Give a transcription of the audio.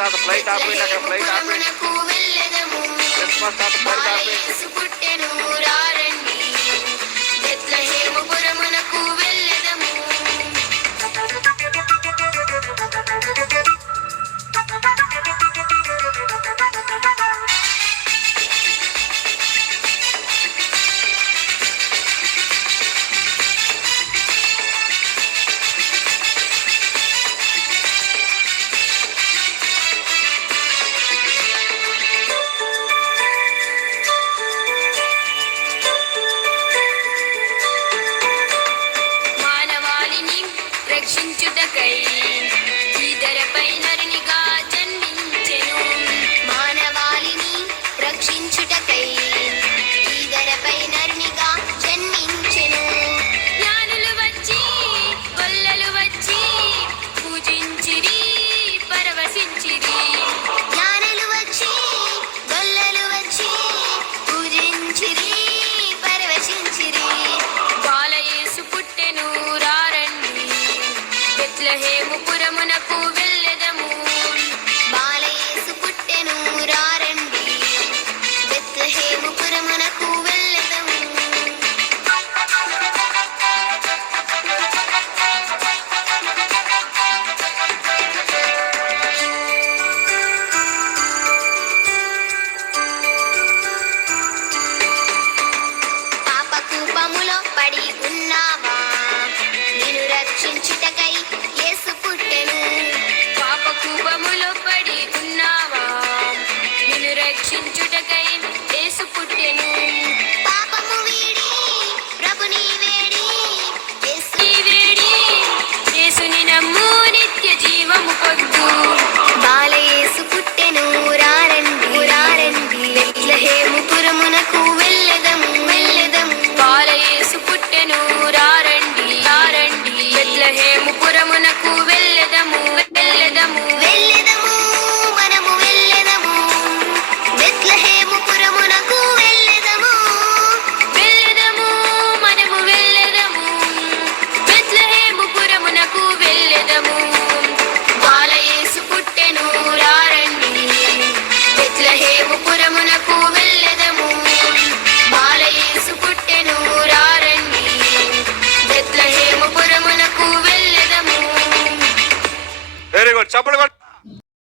తాత ఫ్లైట్ ఆపేయండి, అక్కడ ఫ్లైట్ ఆపేయండి. క్రిస్మస్ తాత ఫ్లైట్ ఆపేయండి. రక్షించుటకై ఈ ధరపై నరునిగా జన్మించెను. మానవాళిని రక్షించుటకై ఈ ధరపై నరునిగా జన్మించెను. జ్ఞానులు వచ్చి గొల్లలు వచ్చి పూజించిరి, పరవశించిరి. జ్ఞానులు వచ్చి గొల్లలు వచ్చి పూజించిరి, పరవశించిరి. బాలయేసు పుట్టెను, బెత్లెహేముపురమునకు వెళ్ళెదము. బాలయేసు పుట్టెను, రారండి బెత్లెహేముపురమునకు వెళ్ళెదము. పాపకూపములో పడి ఉన్నావా, నిన్ను రక్షించుటకై యేసు పుట్టెను. పాపకూపములో పడి ఉన్నావా, నిన్ను రక్షించుటకై యేసు పుట్టెను. పాపము వీడి ప్రభుని వేడి, యేసుని వేడి, యేసుని నమ్ము నిత్య జీవము పొందు. బాలయేసు పుట్టెను, రారండి రారండి బెత్లెహేముపురమునకు వెళ్ళెదము వెళ్ళెదము. బాలయేసు పుట్టెను, రారండి రారండి బెత్లెహేముపురమునకు వెళ్ళెదము వెళ్ళెదము వెళ్ళెదము. మనము వెళ్ళెదము బెత్లెహేముపురమునకు వెళ్ళెదము వెళ్ళెదము. మనము వెళ్ళెదము బెత్లెహేముపురమునకు వెళ్ళెదము. బాలయేసు పుట్టెను, రారండి బెత్లెహేముపురమునకు వెళ్ళెదము. బాలయేసు పుట్టెను, రారండి బెత్లెహేముపురమునకు వెళ్ళెదము. వెరీ గుడ్, చప్పట్లు కొట్టు.